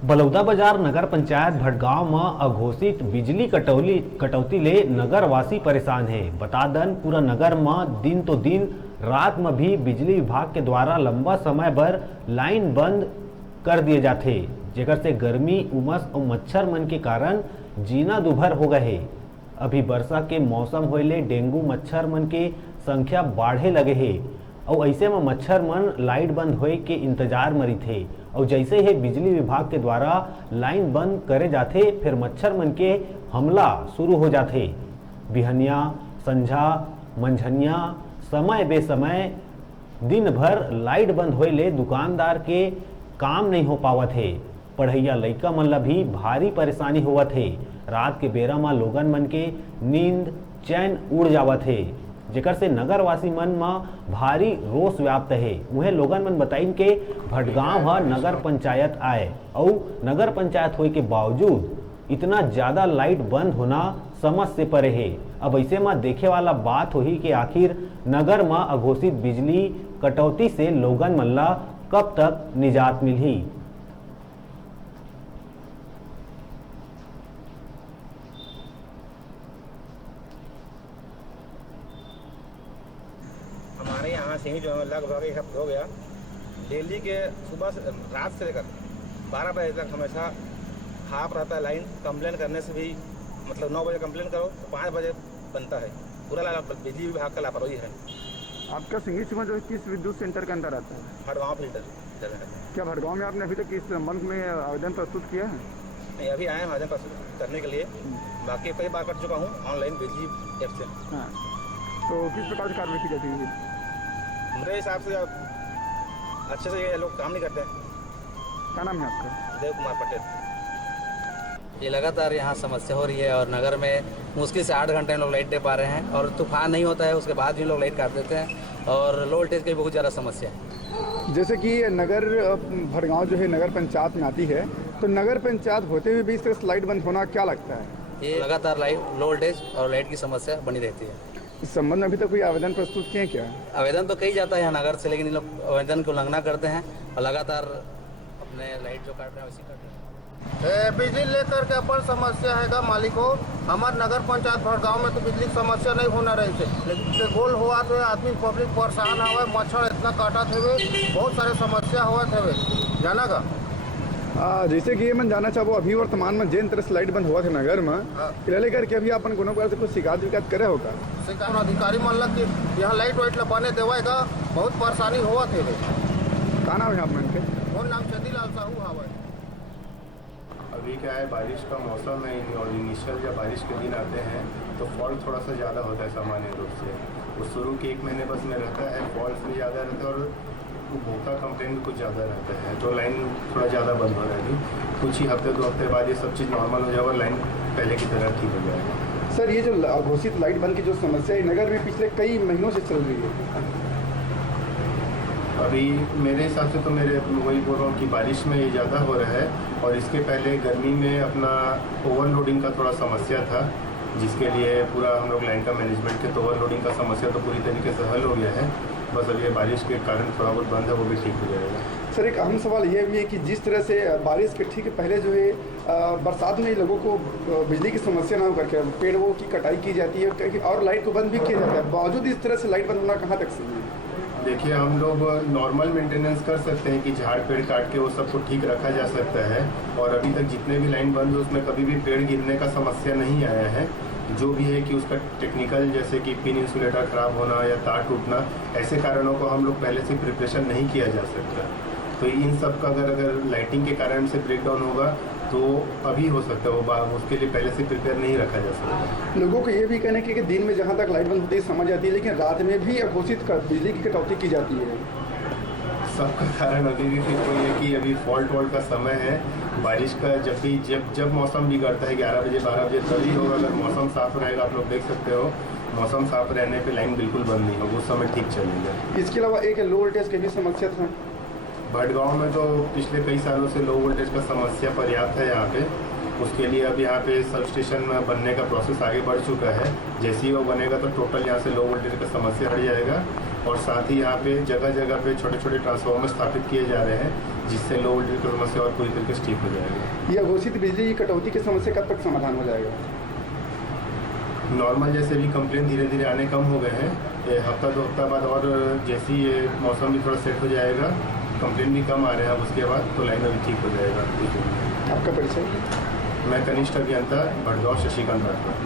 बलौदाबाजार नगर पंचायत भटगांव में अघोषित बिजली कटौती ले नगरवासी परेशान है। बता दन पूरा नगर में दिन तो दिन रात में भी बिजली विभाग के द्वारा लंबा समय भर लाइन बंद कर दिए जाते, जेकर से गर्मी उमस और मच्छर मन के कारण जीना दुभर हो गए है। अभी वर्षा के मौसम होले डेंगू मच्छर मन के संख्या बढ़े लगे है और ऐसे में मच्छर मन लाइट बंद होए के इंतजार मरी थे। और जैसे ही बिजली विभाग के द्वारा लाइन बंद करे जाते फिर मच्छर मन के हमला शुरू हो जाते। बिहनिया संझा मंझनिया समय बेसमय दिन भर लाइट बंद होले दुकानदार के काम नहीं हो पावत है। पढ़ैया लइका मन ला भी भारी परेशानी होवत है। रात के बेरा में लोगन मन के नींद चैन उड़ जावत है, जेकर से नगरवासी मन में भारी रोष व्याप्त है। उहे लोगन मन बताइन के भटगांव ह नगर पंचायत आए और नगर पंचायत होए के बावजूद इतना ज़्यादा लाइट बंद होना समझ से परे है। अब ऐसे में देखे वाला बात होही कि आखिर नगर में अघोषित बिजली कटौती से लोगन मन ला कब तक निजात मिलही। हमारे यहाँ से ही जो है लगभग एक हफ्ता हो गया, डेली के सुबह से रात से लेकर 12 बजे तक हमेशा हाफ रहता है लाइन। कंप्लेन करने से भी मतलब 9 बजे कंप्लेन करो तो 5 बजे बनता है। पूरा बिजली विभाग का लापरवाही है। आपका सिंगिश में जो किस विद्युत सेंटर के अंदर आता है? भटगांव फिल्टर। क्या भटगांव में आपने अभी तक इस संबंध में आवेदन प्रस्तुत किया है? नहीं, अभी आए हैं आवेदन प्रस्तुत करने के लिए। बाकी कई बार कर चुका हूँ ऑनलाइन बिजली ऐप से। हाँ, तो किस प्रकार से कार्रवाई की जाती है? मेरे हिसाब से अच्छे से ये लोग काम नहीं करते हैं। क्या नाम है आपका? देव कुमार पटेल। ये लगातार यहाँ समस्या हो रही है और नगर में मुश्किल से 8 घंटे लोग लाइट दे पा रहे हैं और तूफान नहीं होता है उसके बाद भी लोग लाइट काट देते हैं और लो वोल्टेज की बहुत ज़्यादा समस्या है। जैसे कि नगर भटगांव जो है नगर पंचायत में आती है, तो नगर पंचायत होते हुए भी इस तरह से लाइट बंद होना क्या लगता है? ये लगातार लाइट लो वोल्टेज और लाइट की समस्या बनी रहती है। इस संबंध में अभी तक कोई आवेदन प्रस्तुत किए क्या? आवेदन तो कई जाता है यहाँ नगर से, लेकिन इन लोग आवेदन को उल्लंघना करते हैं और लगातार अपने लाइट जो काट रहे हैं वैसे काट रहे हैं। बिजली लेकर के अपन समस्या है मालिक हो। हमारे नगर पंचायत भटगांव में तो बिजली की समस्या नहीं होना रही थे, लेकिन गोल हुआ तो आदमी पब्लिक परेशान हुआ, मच्छर इतना काटा थे, बहुत सारे समस्या हुआ थे जाना का। जैसे कि ये मैं जानना चाहूँ अभी वर्तमान में जिन तरह से लाइट बंद हुआ थे नगर में, लेकर के अभी अपन कोनो प्रकार से कुछ शिकायत विकायत करे होगा? शिकायत अधिकारी मन लग कि यहाँ लाइट वाइट लगाने देवेगा, बहुत परेशानी हुआ थे। का नाम है आप मन के? वो नाम चंदीलाल साहू हवा। अभी क्या है, बारिश का मौसम है और इनिशियल जब बारिश के दिन आते हैं तो फॉल्ट थोड़ा सा ज़्यादा होता है सामान्य रूप से। वो शुरू के 1 महीने बस में रहता है, फॉल्ट भी ज़्यादा रहता है और उपभोक्ता कंप्लेन भी कुछ ज़्यादा रहता है, तो लाइन थोड़ा ज़्यादा बंद हो रही है। कुछ ही हफ्ते 2 हफ्ते बाद ये सब चीज़ नॉर्मल हो जाएगा और लाइन पहले की तरह ठीक हो जाएगा। सर, ये जो घोषित लाइट बंद की जो समस्या है नगर में पिछले कई महीनों से चल रही है। अभी मेरे हिसाब से तो मेरे वही बोल रहा हूँ कि बारिश में ये ज़्यादा हो रहा है और इसके पहले गर्मी में अपना ओवरलोडिंग का थोड़ा समस्या था, जिसके लिए पूरा हम लोग लाइन का मैनेजमेंट थे, तो ओवरलोडिंग का समस्या तो पूरी तरीके से हल हो गया है। बस अब ये बारिश के कारण थोड़ा बहुत बंद है, वो भी ठीक हो जाएगा। सर, एक अहम सवाल ये भी है कि जिस तरह से बारिश के ठीक पहले जो है बरसात में लोगों को बिजली की समस्या ना हो करके पेड़ों की कटाई की जाती है और लाइट को बंद भी किया जाता है, बावजूद इस तरह से लाइट बंद होना कहाँ तक सही है? देखिए, हम लोग नॉर्मल मेंटेनेंस कर सकते हैं कि झाड़ पेड़ काट के वो सबको ठीक रखा जा सकता है और अभी तक जितने भी लाइन बंद है उसमें कभी भी पेड़ गिरने का समस्या नहीं आया है। जो भी है कि उसका टेक्निकल जैसे कि पिन इंसुलेटर ख़राब होना या तार टूटना, ऐसे कारणों को हम लोग पहले से प्रिपरेशन नहीं किया जा सकता। तो इन सब का अगर लाइटिंग के कारण से ब्रेकडाउन होगा तो अभी हो सकता है, वो उसके लिए पहले से प्रिपेयर नहीं रखा जा सकता। लोगों को ये भी कहना है कि दिन में जहाँ तक लाइट बंद होती है समझ आती है, लेकिन रात में भी अघोषित बिजली की कटौती की जाती है। सबका कारण अभी भी कोई है कि अभी फॉल्ट का समय है। बारिश का जब मौसम बिगड़ता है 11 बजे 12 बजे तभी होगा। अगर मौसम साफ रहेगा, आप लोग देख सकते हो, मौसम साफ रहने पे लाइन बिल्कुल बंद नहीं होगा, उस समय ठीक चलेगा। इसके अलावा एक लो वोल्टेज की भी समस्या था भटगांव में, तो पिछले कई सालों से लो वोल्टेज का समस्या पर्याप्त है यहाँ पे। उसके लिए अब यहाँ पे सब स्टेशन बनने का प्रोसेस आगे बढ़ चुका है। जैसे ही वो बनेगा तो टोटल यहाँ से लो वोल्टेज का समस्या हट जाएगा और साथ ही यहाँ पे जगह जगह पे छोटे छोटे ट्रांसफार्मर स्थापित किए जा रहे हैं जिससे लो वोल्टेज की समस्या और पूरी तरीके से ठीक हो जाएगा। ये अघोषित बिजली की कटौती की समस्या कब तक समाधान हो जाएगा? नॉर्मल जैसे भी कंप्लेन धीरे धीरे आने कम हो गए हैं, ये हफ्ता 2 हफ्ता बाद और जैसे ही ये मौसम भी थोड़ा सेट हो जाएगा, कंप्लेन भी कम आ रहे हैं अब उसके बाद, तो लाइन अभी ठीक हो जाएगा। आपका परिचय? मैं कनिष्ठ अभियंता भटगांव शशिकांत राठौर।